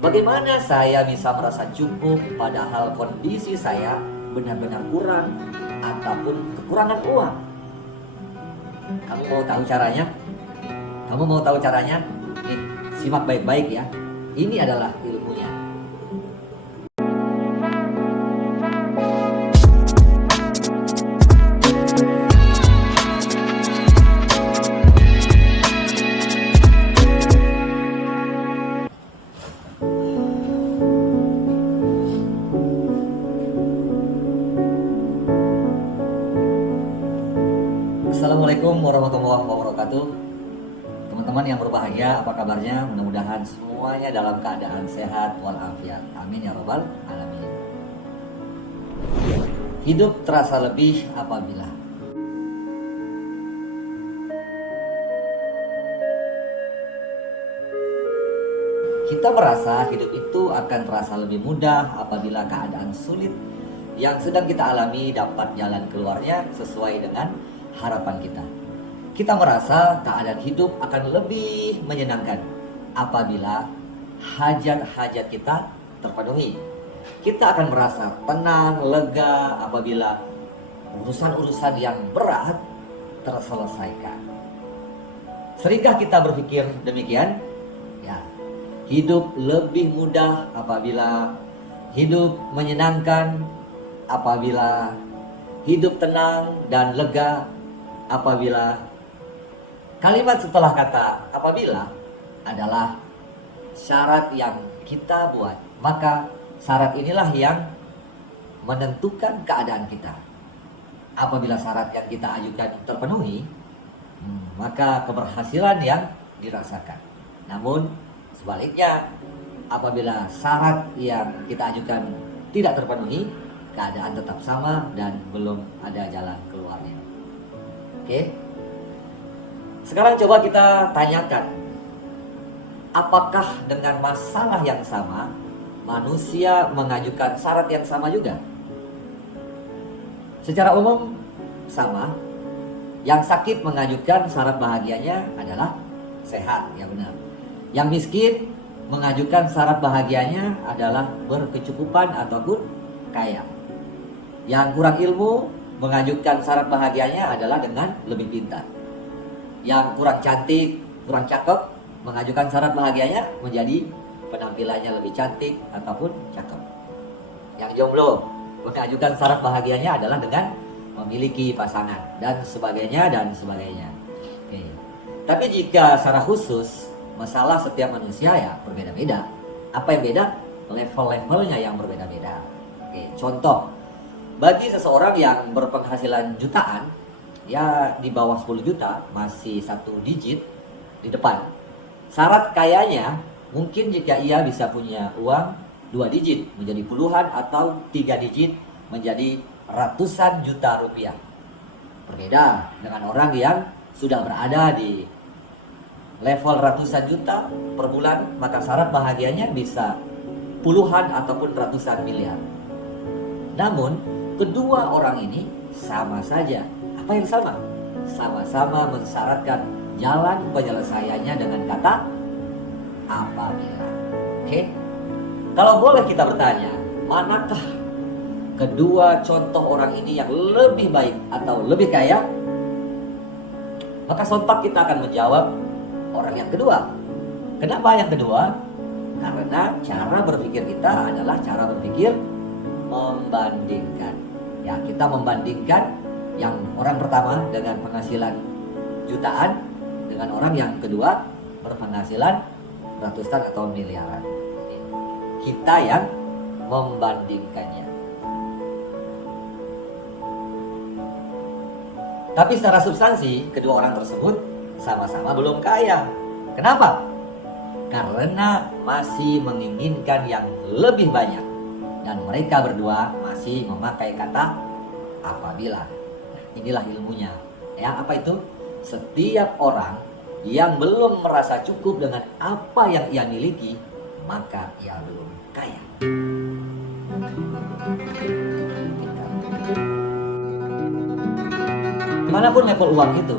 Bagaimana saya bisa merasa cukup padahal kondisi saya benar-benar kurang ataupun kekurangan uang? Kamu mau tahu caranya? Kamu mau tahu caranya? Nih, simak baik-baik ya. Ini adalah ilmunya. Assalamualaikum warahmatullahi wabarakatuh. Teman-teman yang berbahagia, apa kabarnya? Mudah-mudahan semuanya dalam keadaan sehat walafiat. Amin ya robbal alamin. Hidup terasa lebih apabila kita merasa hidup itu akan terasa lebih mudah apabila keadaan sulit yang sedang kita alami dapat jalan keluarnya sesuai dengan harapan kita. Kita merasa keadaan hidup akan lebih menyenangkan apabila hajat-hajat kita terpenuhi. Kita akan merasa tenang, lega apabila urusan-urusan yang berat terselesaikan. Seringkah kita berpikir demikian? Ya, hidup lebih mudah apabila hidup menyenangkan, apabila hidup tenang dan lega, apabila kalimat setelah kata apabila adalah syarat yang kita buat. Maka syarat inilah yang menentukan keadaan kita. Apabila syarat yang kita ajukan terpenuhi, maka keberhasilan yang dirasakan. Namun sebaliknya, apabila syarat yang kita ajukan tidak terpenuhi, keadaan tetap sama dan belum ada jalan keluarnya. Oke? Sekarang coba kita tanyakan, apakah dengan masalah yang sama manusia mengajukan syarat yang sama juga? Secara umum sama. Yang sakit mengajukan syarat bahagianya adalah sehat, ya benar. Yang miskin mengajukan syarat bahagianya adalah berkecukupan ataupun kaya. Yang kurang ilmu mengajukan syarat bahagianya adalah dengan lebih pintar. Yang kurang cantik, kurang cakep mengajukan syarat bahagianya menjadi penampilannya lebih cantik ataupun cakep. Yang jomblo mengajukan syarat bahagianya adalah dengan memiliki pasangan dan sebagainya dan sebagainya. Oke. Tapi jika secara khusus masalah setiap manusia ya berbeda-beda. Apa yang beda? Level-levelnya yang berbeda-beda. Oke, contoh, bagi seseorang yang berpenghasilan jutaan, ya di bawah 10 juta, masih satu digit di depan. Syarat kayanya mungkin jika ia bisa punya uang 2 digit menjadi puluhan atau 3 digit menjadi ratusan juta rupiah. Berbeda dengan orang yang sudah berada di level ratusan juta per bulan, maka syarat bahagianya bisa puluhan ataupun ratusan miliar. Namun kedua orang ini sama saja. Apa yang sama? Sama-sama mensyaratkan jalan penyelesaiannya dengan kata apabila. Oke? Kalau boleh kita bertanya, manakah kedua contoh orang ini yang lebih baik atau lebih kaya? Maka sontak kita akan menjawab orang yang kedua. Kenapa yang kedua? Karena cara berpikir kita adalah cara berpikir membandingkan. Ya, kita membandingkan yang orang pertama dengan penghasilan jutaan dengan orang yang kedua berpenghasilan ratusan atau miliaran. Kita yang membandingkannya. Tapi secara substansi, kedua orang tersebut sama-sama belum kaya. Kenapa? Karena masih menginginkan yang lebih banyak. Dan mereka berdua masih memakai kata apabila. Nah, inilah ilmunya. Ya, apa itu? Setiap orang yang belum merasa cukup dengan apa yang ia miliki, maka ia belum kaya. Dimanapun level uang itu,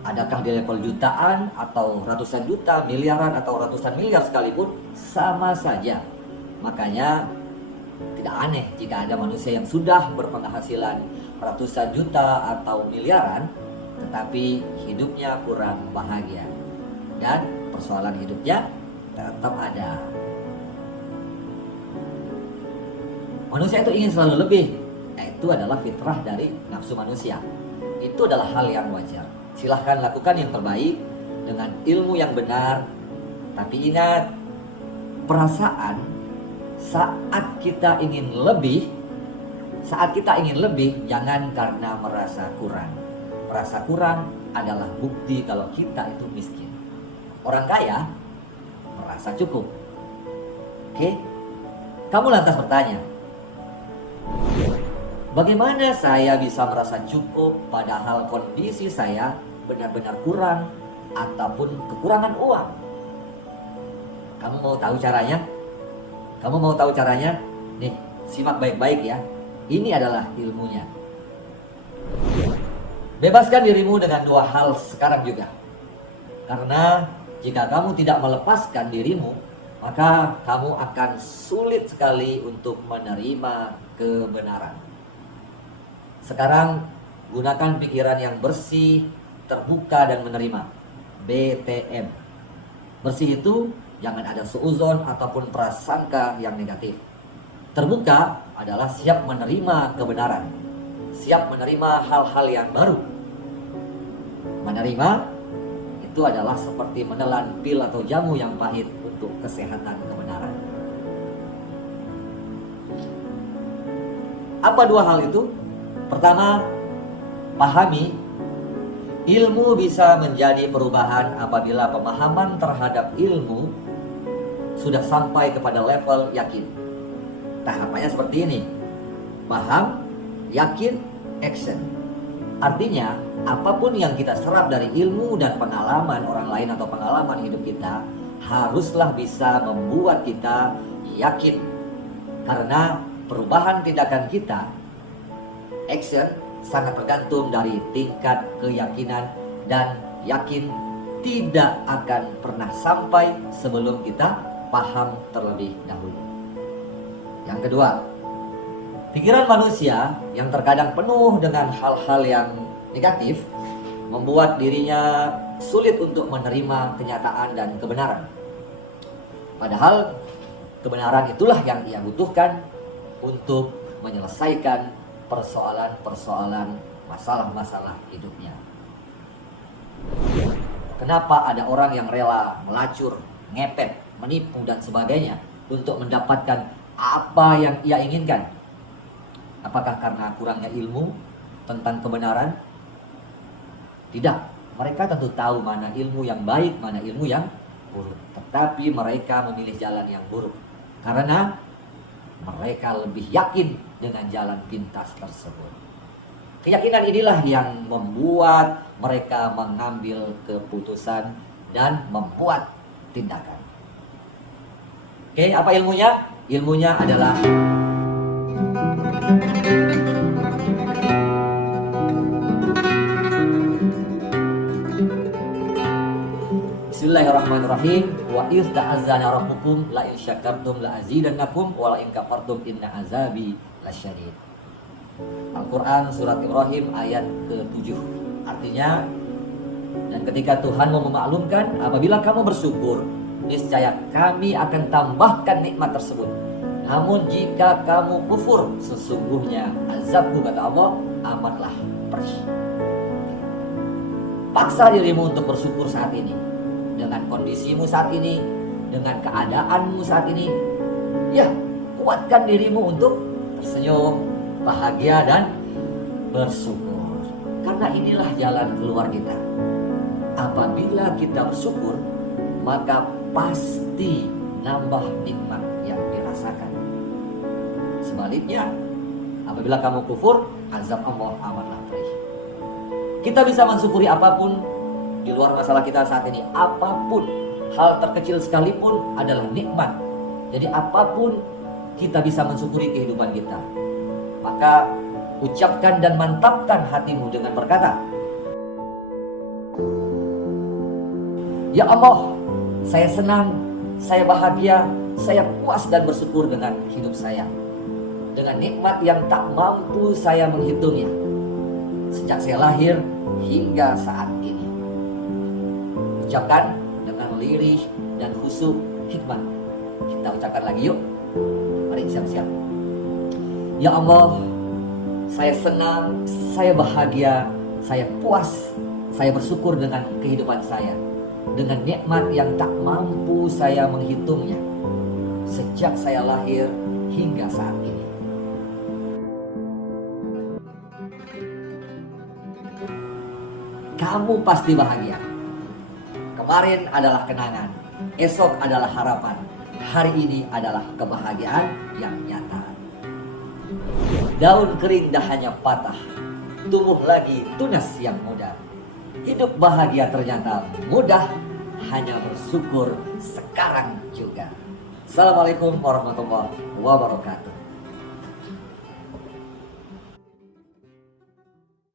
Adakah di level jutaan atau ratusan juta, miliaran atau ratusan miliar sekalipun, sama saja. Makanya tidak aneh jika ada manusia yang sudah berpenghasilan ratusan juta atau miliaran, tetapi hidupnya kurang bahagia dan persoalan hidupnya tetap ada. Manusia itu ingin selalu lebih. Itu adalah fitrah dari nafsu manusia. Itu adalah hal yang wajar. Silahkan lakukan yang terbaik dengan ilmu yang benar. Tapi ingat, perasaan saat kita ingin lebih, jangan karena merasa kurang. Merasa kurang adalah bukti kalau kita itu miskin. Orang kaya merasa cukup. Oke? Kamu lantas bertanya, bagaimana saya bisa merasa cukup padahal kondisi saya benar-benar kurang ataupun kekurangan uang? Kamu mau tahu caranya? Nih, simak baik-baik ya. Ini adalah ilmunya. Bebaskan dirimu dengan dua hal sekarang juga. Karena jika kamu tidak melepaskan dirimu, maka kamu akan sulit sekali untuk menerima kebenaran. Sekarang gunakan pikiran yang bersih, terbuka dan menerima. BTM. Bersih itu jangan ada suuzon ataupun prasangka yang negatif. Terbuka adalah siap menerima kebenaran, siap menerima hal-hal yang baru. Menerima itu adalah seperti menelan pil atau jamu yang pahit untuk kesehatan kebenaran. Apa dua hal itu? Pertama, pahami ilmu bisa menjadi perubahan apabila pemahaman terhadap ilmu sudah sampai kepada level yakin. Tahapannya seperti ini: paham, yakin, action. Artinya, apapun yang kita serap dari ilmu dan pengalaman orang lain atau pengalaman hidup kita haruslah bisa membuat kita yakin. Karena perubahan tindakan kita, action, sangat tergantung dari tingkat keyakinan, dan yakin tidak akan pernah sampai sebelum kita paham terlebih dahulu. Yang kedua, pikiran manusia yang terkadang penuh dengan hal-hal yang negatif membuat dirinya sulit untuk menerima kenyataan dan kebenaran. Padahal kebenaran itulah yang ia butuhkan untuk menyelesaikan persoalan-persoalan, masalah-masalah hidupnya. Kenapa ada orang yang rela melacur, ngepet, menipu dan sebagainya untuk mendapatkan apa yang ia inginkan? Apakah karena kurangnya ilmu tentang kebenaran? Tidak. Mereka tentu tahu mana ilmu yang baik, mana ilmu yang buruk. Tetapi mereka memilih jalan yang buruk karena mereka lebih yakin dengan jalan pintas tersebut. Keyakinan inilah yang membuat mereka mengambil keputusan dan membuat tindakan. Oke, apa ilmunya? Ilmunya adalah Bismillahirrahmanirrahim. Wa idz ta'azzana rabbukum la in syakartum la azidannakum wa la in kafartum inna azabi lasyadid. Al-Quran surat Ibrahim ayat ke-7. Artinya, dan ketika Tuhan mau memaklumkan, apabila kamu bersyukur, niscaya kami akan tambahkan nikmat tersebut. Namun jika kamu kufur, sesungguhnya azabku, kata Allah, amatlah pedih. Paksa dirimu untuk bersyukur saat ini, dengan kondisimu saat ini, dengan keadaanmu saat ini. Ya, kuatkan dirimu untuk tersenyum, bahagia dan bersyukur. Karena inilah jalan keluar kita. Apabila kita bersyukur, maka pasti nambah nikmat yang dirasakan. Sebaliknya, apabila kamu kufur, azab Allah amatlah pedih. Kita bisa mensyukuri apapun di luar masalah kita saat ini. Apapun, hal terkecil sekalipun adalah nikmat. Jadi apapun kita bisa mensyukuri kehidupan kita. Maka ucapkan dan mantapkan hatimu dengan berkata, Ya Allah, saya senang, saya bahagia, saya puas dan bersyukur dengan hidup saya, dengan nikmat yang tak mampu saya menghitungnya sejak saya lahir hingga saat ini. Ucapkan dengan lirih dan khusyuk hikmat. Kita ucapkan lagi yuk. Mari siap-siap. Ya Allah, saya senang, saya bahagia, saya puas, saya bersyukur dengan kehidupan saya, dengan nikmat yang tak mampu saya menghitungnya sejak saya lahir hingga saat ini. Kamu pasti bahagia. Kemarin adalah kenangan, esok adalah harapan, hari ini adalah kebahagiaan yang nyata. Daun kering dah hanya patah, tumbuh lagi tunas yang muda. Hidup bahagia ternyata mudah, hanya bersyukur sekarang juga. Assalamualaikum warahmatullahi wabarakatuh.